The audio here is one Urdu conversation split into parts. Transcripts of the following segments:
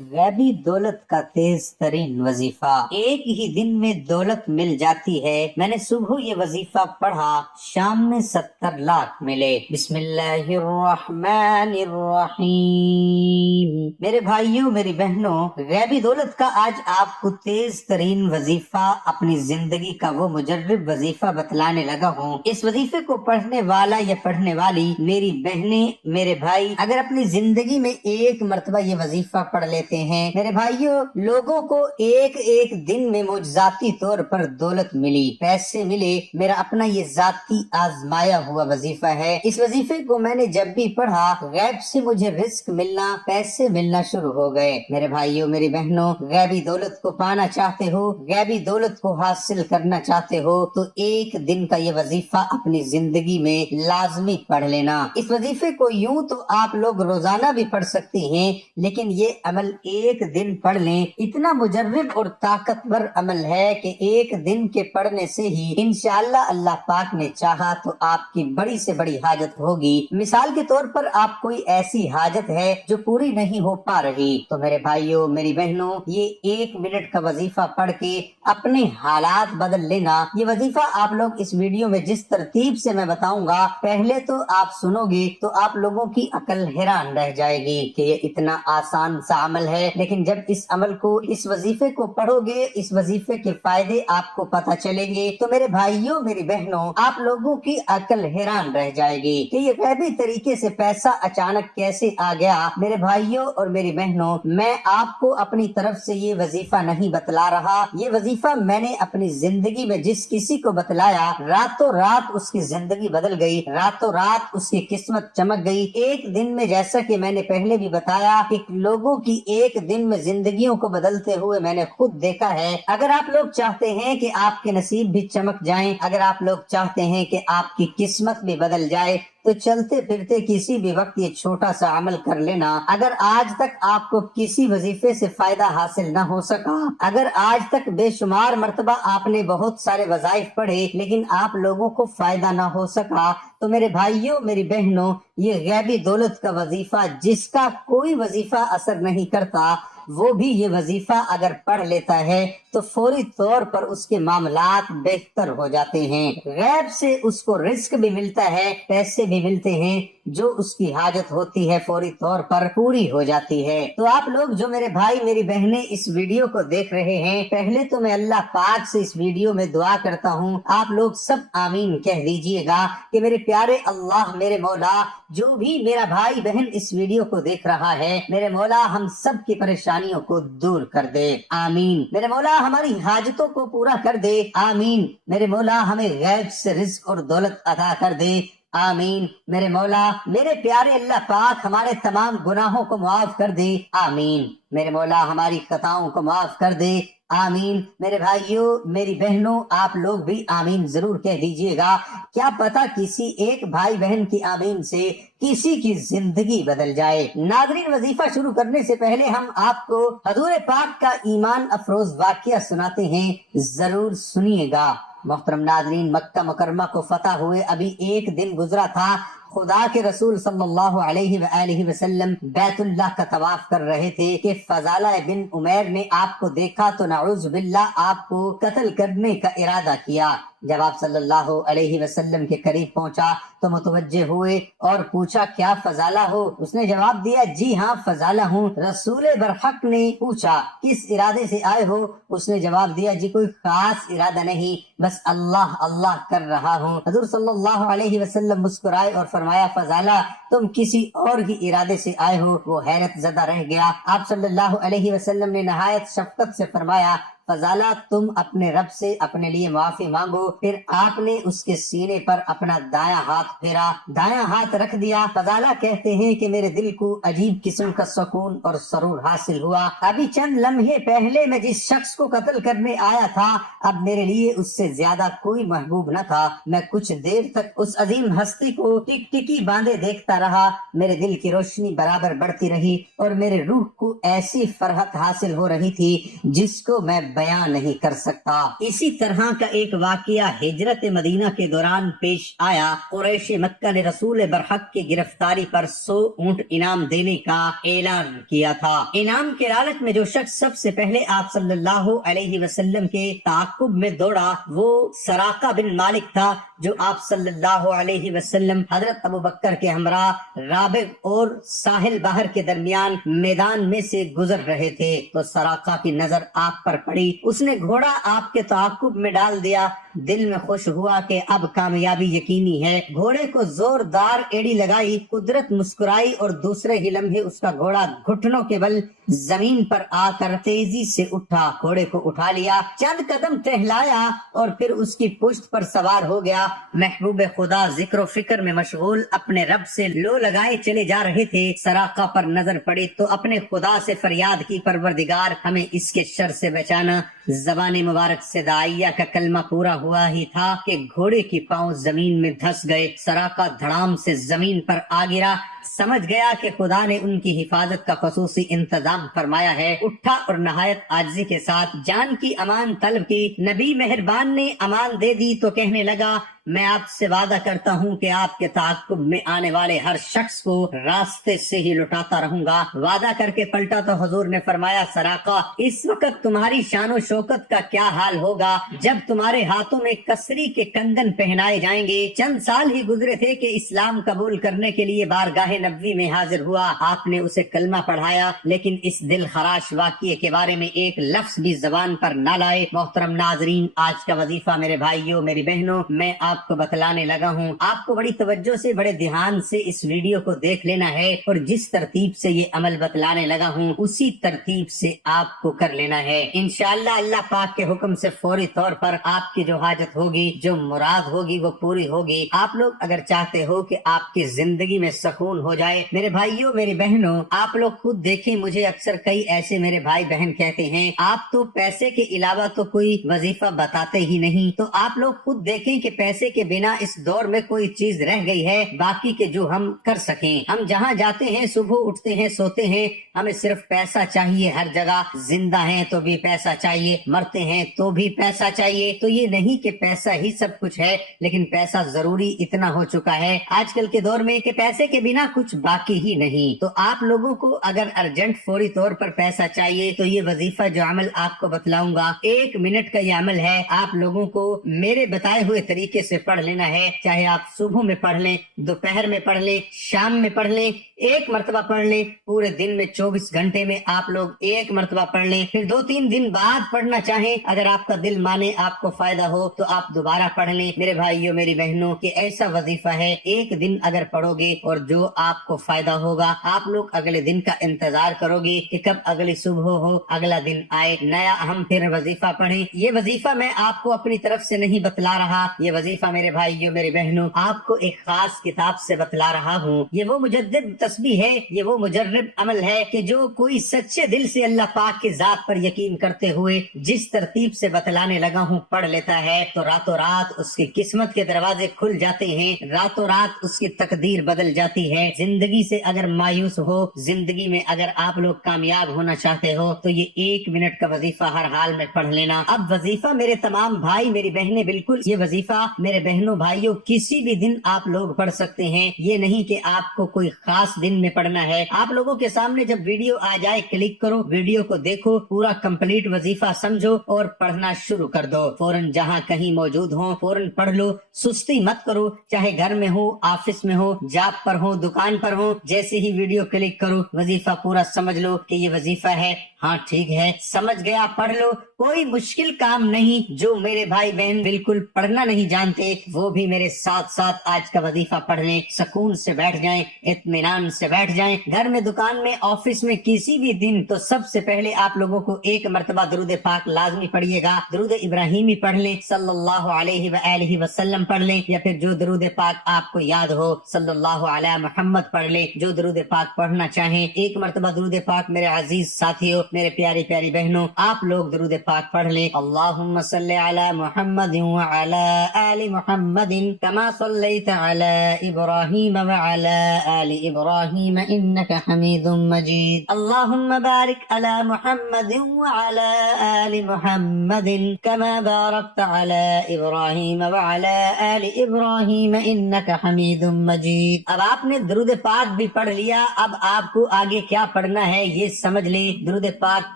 غیبی دولت کا تیز ترین وظیفہ، ایک ہی دن میں دولت مل جاتی ہے۔ میں نے صبح یہ وظیفہ پڑھا، شام میں 70 لاکھ ملے۔ بسم اللہ الرحمن الرحیم۔ میرے بھائیوں، میری بہنوں، غیبی دولت کا آج آپ کو تیز ترین وظیفہ، اپنی زندگی کا وہ مجرب وظیفہ بتلانے لگا ہوں۔ اس وظیفے کو پڑھنے والا یا پڑھنے والی میری بہنیں، میرے بھائی، اگر اپنی زندگی میں ایک مرتبہ یہ وظیفہ پڑھ لیتے ہیں، میرے بھائیوں، لوگوں کو ایک ایک دن میں معجزاتی طور پر دولت ملی، پیسے ملے۔ میرا اپنا یہ ذاتی آزمایا ہوا وظیفہ ہے۔ اس وظیفے کو میں نے جب بھی پڑھا، غیب سے مجھے رزق ملنا، پیسے ملنا شروع ہو گئے۔ میرے بھائیوں، میری بہنوں، غیبی دولت کو پانا چاہتے ہو، غیبی دولت کو حاصل کرنا چاہتے ہو، تو ایک دن کا یہ وظیفہ اپنی زندگی میں لازمی پڑھ لینا۔ اس وظیفے کو یوں تو آپ لوگ روزانہ بھی پڑھ سکتے ہیں، لیکن یہ عمل ایک دن پڑھ لیں، اتنا مجرب اور طاقتور عمل ہے کہ ایک دن کے پڑھنے سے ہی انشاءاللہ اللہ پاک نے چاہا تو آپ کی بڑی سے بڑی حاجت ہوگی۔ مثال کے طور پر آپ کوئی ایسی حاجت ہے جو پوری نہیں ہو پا رہی، تو میرے بھائیوں، میری بہنوں، یہ 1 منٹ کا وظیفہ پڑھ کے اپنے حالات بدل لینا۔ یہ وظیفہ آپ لوگ اس ویڈیو میں جس ترتیب سے میں بتاؤں گا، پہلے تو آپ سنو گے تو آپ لوگوں کی عقل حیران رہ جائے گی کہ یہ اتنا آسان سا عمل ہے، لیکن جب اس عمل کو، اس وظیفے کو پڑھو گے، اس وظیفے کے فائدے آپ کو پتہ چلیں گے، تو میرے بھائیوں، میری بہنوں، آپ لوگوں کی عقل حیران رہ جائے گی کہ یہ غیبی طریقے سے پیسہ اچانک کیسے آ گیا۔ میرے بھائیوں اور میری بہنوں، میں آپ کو اپنی طرف سے یہ وظیفہ نہیں بتلا رہا، یہ وظیفہ میں نے اپنی زندگی میں جس کسی کو بتلایا، راتوں رات اس کی زندگی بدل گئی، راتوں رات اس کی قسمت چمک گئی۔ ایک دن میں، جیسا کہ میں نے پہلے بھی بتایا کہ لوگوں کی ایک دن میں زندگیوں کو بدلتے ہوئے میں نے خود دیکھا ہے۔ اگر آپ لوگ چاہتے ہیں کہ آپ کے نصیب بھی چمک جائیں، اگر آپ لوگ چاہتے ہیں کہ آپ کی قسمت بھی بدل جائے، تو چلتے پھرتے کسی بھی وقت یہ چھوٹا سا عمل کر لینا۔ اگر آج تک آپ کو کسی وظیفے سے فائدہ حاصل نہ ہو سکا، اگر آج تک بے شمار مرتبہ آپ نے بہت سارے وظائف پڑھے لیکن آپ لوگوں کو فائدہ نہ ہو سکا، تو میرے بھائیوں، میری بہنوں، یہ غیبی دولت کا وظیفہ، جس کا کوئی وظیفہ اثر نہیں کرتا، وہ بھی یہ وظیفہ اگر پڑھ لیتا ہے تو فوری طور پر اس کے معاملات بہتر ہو جاتے ہیں۔ غیب سے اس کو رزق بھی ملتا ہے، پیسے بھی ملتے ہیں، جو اس کی حاجت ہوتی ہے فوری طور پر پوری ہو جاتی ہے۔ تو آپ لوگ جو میرے بھائی میری بہنیں اس ویڈیو کو دیکھ رہے ہیں، پہلے تو میں اللہ پاک سے اس ویڈیو میں دعا کرتا ہوں، آپ لوگ سب آمین کہہ دیجئے گا کہ میرے پیارے اللہ، میرے مولا، جو بھی میرا بھائی بہن اس ویڈیو کو دیکھ رہا ہے، میرے مولا ہم سب کی پریشانیوں کو دور کر دے، آمین۔ میرے مولا ہماری حاجتوں کو پورا کر دے، آمین۔ میرے مولا ہمیں غیب سے رزق اور دولت عطا کر دے، آمین۔ میرے مولا، میرے پیارے اللہ پاک ہمارے تمام گناہوں کو معاف کر دے، آمین۔ میرے مولا ہماری خطاؤں کو معاف کر دے، آمین۔ میرے بھائیوں، میری بہنوں، آپ لوگ بھی آمین ضرور کہہ دیجئے گا۔ کیا پتا کسی ایک بھائی بہن کی آمین سے کسی کی زندگی بدل جائے۔ ناظرین، وظیفہ شروع کرنے سے پہلے ہم آپ کو حضور پاک کا ایمان افروز واقعہ سناتے ہیں، ضرور سنیے گا۔ محترم ناظرین، مکہ مکرمہ کو فتح ہوئے ابھی ایک دن گزرا تھا، خدا کے رسول صلی اللہ علیہ وآلہ وسلم بیت اللہ کا طواف کر رہے تھے کہ فضالہ بن عمیر نے آپ کو دیکھا تو نعوذ باللہ آپ کو قتل کرنے کا ارادہ کیا۔ جب آپ صلی اللہ علیہ وسلم کے قریب پہنچا تو متوجہ ہوئے اور پوچھا، کیا فضالہ ہو؟ اس نے جواب دیا، جی ہاں فضالہ ہوں۔ رسول برحق نے پوچھا، کس ارادے سے آئے ہو؟ اس نے جواب دیا، جی کوئی خاص ارادہ نہیں، بس اللہ اللہ کر رہا ہوں۔ حضور صلی اللہ علیہ وسلم مسکرائے اور فرمایا، فضالہ تم کسی اور ہی ارادے سے آئے ہو۔ وہ حیرت زدہ رہ گیا۔ آپ صلی اللہ علیہ وسلم نے نہایت شفقت سے فرمایا، فضالہ تم اپنے رب سے اپنے لیے معافی مانگو۔ پھر آپ نے اس کے سینے پر اپنا دایاں ہاتھ پھیرا، دایاں ہاتھ رکھ دیا۔ فضالہ کہتے ہیں کہ میرے دل کو عجیب قسم کا سکون اور سرور حاصل ہوا۔ ابھی چند لمحے پہلے میں جس شخص کو قتل کرنے آیا تھا، اب میرے لیے اس سے زیادہ کوئی محبوب نہ تھا۔ میں کچھ دیر تک اس عظیم ہستی کو ٹک ٹکی باندھے دیکھتا رہا، میرے دل کی روشنی برابر بڑھتی رہی اور میرے روح کو ایسی فرحت حاصل ہو رہی تھی جس کو میں بیان نہیں کر سکتا۔ اسی طرح کا ایک واقعہ ہجرت مدینہ کے دوران پیش آیا۔ قریش مکہ نے رسول برحق کی گرفتاری پر 100 اونٹ انعام دینے کا اعلان کیا تھا۔ انعام کے لالچ میں جو شخص سب سے پہلے آپ صلی اللہ علیہ وسلم کے تعاقب میں دوڑا وہ سراقہ بن مالک تھا، جو آپ صلی اللہ علیہ وسلم حضرت ابوبکر کے ہمراہ رابغ اور ساحل بحر کے درمیان میدان میں سے گزر رہے تھے تو سراقہ کی نظر آپ پر پڑی۔ اس نے گھوڑا آپ کے تعاقب میں ڈال دیا۔ دل میں خوش ہوا کہ اب کامیابی یقینی ہے۔ گھوڑے کو زوردار ایڑی لگائی، قدرت مسکرائی اور دوسرے ہی لمحے اس کا گھوڑا گھٹنوں کے بل زمین پر آ کر تیزی سے اٹھا۔ گھوڑے کو اٹھا لیا، چند قدم ٹہلایا اور پھر اس کی پشت پر سوار ہو گیا۔ محبوب خدا ذکر و فکر میں مشغول اپنے رب سے لو لگائے چلے جا رہے تھے۔ سراقہ پر نظر پڑی تو اپنے خدا سے فریاد کی، پروردگار ہمیں اس کے شر سے بچانا۔ زبان مبارک سے داعیہ کا کلمہ پورا ہوا ہی تھا کہ گھوڑے کی پاؤں زمین میں دھس گئے۔ سراقہ دھڑام سے زمین پر آ گرا، سمجھ گیا کہ خدا نے ان کی حفاظت کا خصوصی انتظام فرمایا ہے۔ اٹھا اور نہایت عاجزی کے ساتھ جان کی امان طلب کی۔ نبی مہربان نے امان دے دی تو کہنے لگا، میں آپ سے وعدہ کرتا ہوں کہ آپ کے تعاقب میں آنے والے ہر شخص کو راستے سے ہی لٹاتا رہوں گا۔ وعدہ کر کے پلٹا تو حضور نے فرمایا، سراقہ اس وقت تمہاری شان و شوکت کا کیا حال ہوگا جب تمہارے ہاتھوں میں کسری کے کنگن پہنائے جائیں گے۔ چند سال ہی گزرے تھے کہ اسلام قبول کرنے کے لیے بارگاہ نبوی میں حاضر ہوا۔ آپ نے اسے کلمہ پڑھایا لیکن اس دل خراش واقعے کے بارے میں ایک لفظ بھی زبان پر نہ لائے۔ محترم ناظرین، آج کا وظیفہ میرے بھائیوں میری بہنوں میں آپ کو بتلانے لگا ہوں۔ آپ کو بڑی توجہ سے بڑے دھیان سے اس ویڈیو کو دیکھ لینا ہے اور جس ترتیب سے یہ عمل بتلانے لگا ہوں اسی ترتیب سے آپ کو کر لینا ہے۔ انشاءاللہ اللہ پاک کے حکم سے فوری طور پر آپ کی جو حاجت ہوگی، جو مراد ہوگی وہ پوری ہوگی۔ آپ لوگ اگر چاہتے ہو کہ آپ کی زندگی میں سکون ہو جائے، میرے بھائیوں میری بہنوں، آپ لوگ خود دیکھیں، مجھے اکثر کئی ایسے میرے بھائی بہن کہتے ہیں آپ تو پیسے کے علاوہ تو کوئی وظیفہ بتاتے ہی نہیں۔ تو آپ لوگ خود دیکھیں کہ پیسے کے بنا اس دور میں کوئی چیز رہ گئی ہے باقی کے جو ہم کر سکیں؟ ہم جہاں جاتے ہیں، صبح اٹھتے ہیں، سوتے ہیں، ہمیں صرف پیسہ چاہیے۔ ہر جگہ زندہ ہیں تو بھی پیسہ چاہیے، مرتے ہیں تو بھی پیسہ چاہیے۔ تو یہ نہیں کہ پیسہ ہی سب کچھ ہے، لیکن پیسہ ضروری اتنا ہو چکا ہے آج کل کے دور میں کہ پیسے کے بنا کچھ باقی ہی نہیں۔ تو آپ لوگوں کو اگر ارجنٹ فوری طور پر پیسہ چاہیے تو یہ وظیفہ جو عمل آپ کو بتلاؤں گا 1 منٹ کا یہ عمل ہے، آپ لوگوں کو میرے بتائے ہوئے طریقے سے پڑھ لینا ہے۔ چاہے آپ صبح میں پڑھ لیں، دوپہر میں پڑھ لیں، شام میں پڑھ لیں، 1 مرتبہ پڑھ لیں، پورے دن میں 24 گھنٹے میں آپ لوگ 1 مرتبہ پڑھ لیں، پھر 2-3 دن بعد پڑھنا چاہیں، اگر آپ کا دل مانے، آپ کو فائدہ ہو تو آپ دوبارہ پڑھ لیں۔ میرے بھائیوں میری بہنوں، کہ ایسا وظیفہ ہے 1 دن اگر پڑھو گے اور جو آپ کو فائدہ ہوگا، آپ لوگ اگلے دن کا انتظار کرو گے کہ کب اگلی صبح ہو، اگلا دن آئے، نیا ہم پھر وظیفہ پڑھیں۔ یہ وظیفہ میں آپ کو اپنی طرف سے نہیں بتلا رہا، یہ وظیفہ میرے بھائیوں میری بہنوں آپ کو ایک خاص کتاب سے بتلا رہا ہوں۔ یہ وہ مجدد تسبیح ہے، یہ وہ مجرب عمل ہے کہ جو کوئی سچے دل سے اللہ پاک کی ذات پر یقین کرتے ہوئے جس ترتیب سے بتلانے لگا ہوں پڑھ لیتا ہے تو راتوں رات اس کی قسمت کے دروازے کھل جاتے ہیں، راتوں رات اس کی تقدیر بدل جاتی ہے۔ زندگی سے اگر مایوس ہو، زندگی میں اگر آپ لوگ کامیاب ہونا چاہتے ہو تو یہ 1 منٹ کا وظیفہ ہر حال میں پڑھ لینا۔ اب وظیفہ میرے تمام بھائی میری بہنیں، بالکل یہ وظیفہ میرے بہنوں بھائیوں کسی بھی دن آپ لوگ پڑھ سکتے ہیں، یہ نہیں کہ آپ کو کوئی خاص دن میں پڑھنا ہے۔ آپ لوگوں کے سامنے جب ویڈیو آ جائے کلک کرو، ویڈیو کو دیکھو، پورا کمپلیٹ وظیفہ سمجھو اور پڑھنا شروع کر دو۔ فوراً جہاں کہیں موجود ہو فوراً پڑھ لو، سستی مت کرو، چاہے گھر میں ہو، آفس میں ہو، جاب پر ہو، دکان پر ہو، جیسے ہی ویڈیو کلک کرو وظیفہ پورا سمجھ لو کہ یہ وظیفہ ہے، ہاں ٹھیک ہے سمجھ گیا، پڑھ لو۔ کوئی مشکل کام نہیں۔ جو میرے بھائی بہن بالکل پڑھنا نہیں جانتے وہ بھی میرے ساتھ ساتھ آج کا وظیفہ پڑھ لیں، سکون سے بیٹھ جائیں، اطمینان سے بیٹھ جائیں، گھر میں، دکان میں، آفس میں، کسی بھی دن۔ تو سب سے پہلے آپ لوگوں کو 1 مرتبہ درود پاک لازمی پڑھیے گا۔ درود ابراہیمی پڑھ لیں، صلی اللہ علیہ وآلہ وسلم پڑھ لیں، یا پھر جو درود پاک آپ کو یاد ہو، صلی اللہ علی محمد پڑھ لیں۔ جو درود پاک پڑھنا چاہیں 1 مرتبہ درود پاک میرے عزیز ساتھیوں میرے پیاری پیاری بہنوں، آپ لوگ درود پاک پڑھ لیں۔ اللہم صلی علی محمد وعلی آل محمد کما صلیت علی ابراہیم وعلی آل ابراہیم انک حمید مجید۔ اللہم بارک علی محمد وعلی آل محمد کما بارکت علی ابراہیم وعلی آل ابراہیم انک حمید مجید۔ اب آپ نے درود پاک بھی پڑھ لیا، اب آپ کو آگے کیا پڑھنا ہے یہ سمجھ لیں۔ درود پاک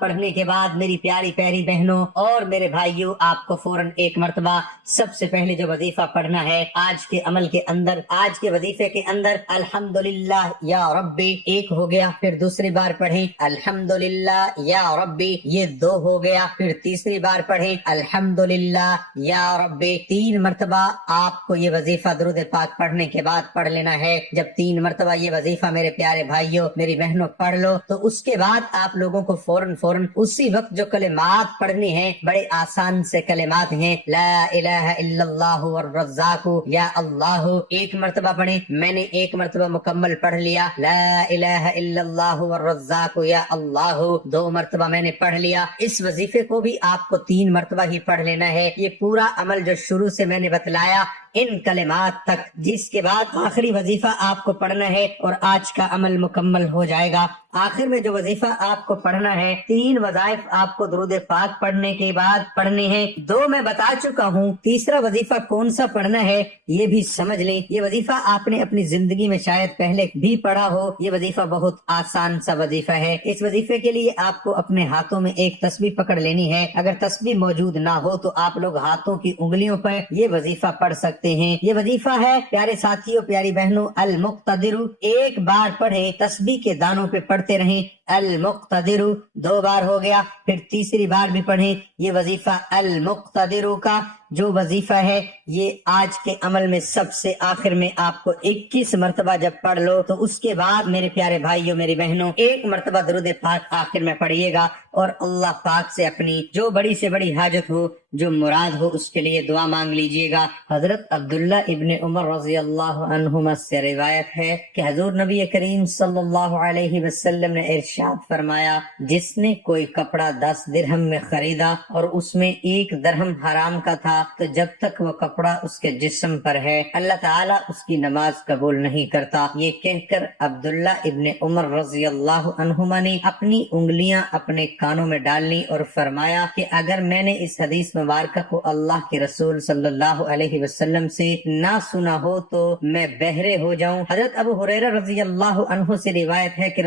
پڑھنے کے بعد میری پیاری پیاری بہنوں اور میرے بھائیوں، آپ کو فوراً ایک مرتبہ سب سے پہلے جو وظیفہ پڑھنا ہے آج کے عمل کے اندر، آج کے وظیفے کے اندر، الحمدللہ یا ربی ایک ہو گیا، پھر دوسری بار پڑھیں الحمدللہ یا ربی، یہ 2 ہو گیا، پھر تیسری بار پڑھیں الحمدللہ یا ربی۔ 3 مرتبہ آپ کو یہ وظیفہ درود پاک پڑھنے کے بعد پڑھ لینا ہے۔ جب 3 مرتبہ یہ وظیفہ میرے پیارے بھائیوں میری بہنوں پڑھ لو تو اس کے بعد آپ لوگوں کو فوراً اسی وقت جو کلمات پڑھنی ہیں، بڑے آسان سے کلمات ہیں، لا الہ الا اللہ والرزاق یا اللہ، 1 مرتبہ پڑھیں۔ میں نے 1 مرتبہ مکمل پڑھ لیا، لا الہ الا اللہ والرزاق یا اللہ، 2 مرتبہ میں نے پڑھ لیا۔ اس وظیفے کو بھی آپ کو 3 مرتبہ ہی پڑھ لینا ہے۔ یہ پورا عمل جو شروع سے میں نے بتلایا ان کلمات تک، جس کے بعد آخری وظیفہ آپ کو پڑھنا ہے اور آج کا عمل مکمل ہو جائے گا۔ آخر میں جو وظیفہ آپ کو پڑھنا ہے، 3 وظائف آپ کو درود پاک پڑھنے کے بعد پڑھنے ہیں، 2 میں بتا چکا ہوں، تیسرا وظیفہ کون سا پڑھنا ہے یہ بھی سمجھ لیں۔ یہ وظیفہ آپ نے اپنی زندگی میں شاید پہلے بھی پڑھا ہو، یہ وظیفہ بہت آسان سا وظیفہ ہے۔ اس وظیفے کے لیے آپ کو اپنے ہاتھوں میں ایک تسبیح پکڑ لینی ہے، اگر تسبیح موجود نہ ہو تو آپ لوگ ہاتھوں کی انگلیوں پر یہ وظیفہ پڑھ سکتے ہیں۔ یہ وظیفہ ہے پیارے ساتھیوں پیاری بہنوں، المقتدر، ایک بار پڑھیں، تسبیح کے دانوں پہ پڑھتے رہیں، المقتدر 2 بار ہو گیا، پھر تیسری بار بھی پڑھیں یہ وظیفہ المقتدر کا جو وظیفہ ہے یہ آج کے عمل میں سب سے آخر میں آپ کو 21 مرتبہ جب پڑھ لو تو اس کے بعد میرے پیارے بھائیوں میری بہنوں 1 مرتبہ درود پاک آخر میں پڑھیے گا اور اللہ پاک سے اپنی جو بڑی سے بڑی حاجت ہو، جو مراد ہو، اس کے لیے دعا مانگ لیجئے گا۔ حضرت عبداللہ ابن عمر رضی اللہ عنہما سے روایت ہے کہ حضور نبی کریم صلی اللہ علیہ وسلم نے ارشاد فرمایا، جس نے کوئی کپڑا 10 درہم میں خریدا اور اس میں 1 درہم حرام کا تھا تو جب تک وہ کپڑا اس کے جسم پر ہے اللہ تعالیٰ اس کی نماز قبول نہیں کرتا۔ یہ کہہ کر عبداللہ ابن عمر رضی اللہ عنہما نے اپنی انگلیاں اپنے کانوں میں ڈال لی اور فرمایا کہ اگر میں نے اس حدیث مبارکہ کو اللہ کے رسول صلی اللہ علیہ وسلم سے نہ سنا ہو تو میں بہرے ہو جاؤں۔ حضرت ابو ہریرہ رضی اللہ عنہ سے روایت ہے کہ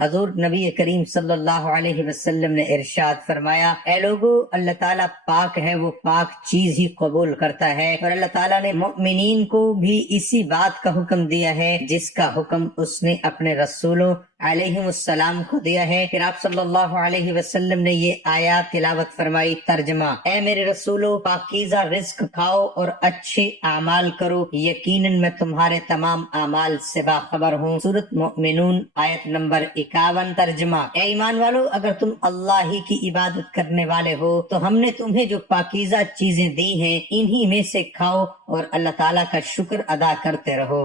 حضور نبی کریم صلی اللہ علیہ وسلم نے ارشاد فرمایا، اے لوگو، اللہ تعالیٰ پاک ہے، وہ پاک چیز ہی قبول کرتا ہے، اور اللہ تعالیٰ نے مؤمنین کو بھی اسی بات کا حکم دیا ہے جس کا حکم اس نے اپنے رسولوں علیہ السلام کو دیا ہے۔ پھر آپ صلی اللہ علیہ وسلم نے یہ آیات تلاوت فرمائی۔ ترجمہ، اے میرے رسولو، پاکیزہ رزق کھاؤ اور اچھے اعمال کرو، یقیناً میں تمہارے تمام اعمال سے باخبر ہوں۔ سورۃ مومنون آیت نمبر 51۔ ترجمہ، اے ایمان والو، اگر تم اللہ ہی کی عبادت کرنے والے ہو تو ہم نے تمہیں جو پاکیزہ چیزیں دی ہیں انہی میں سے کھاؤ اور اللہ تعالیٰ کا شکر ادا کرتے رہو۔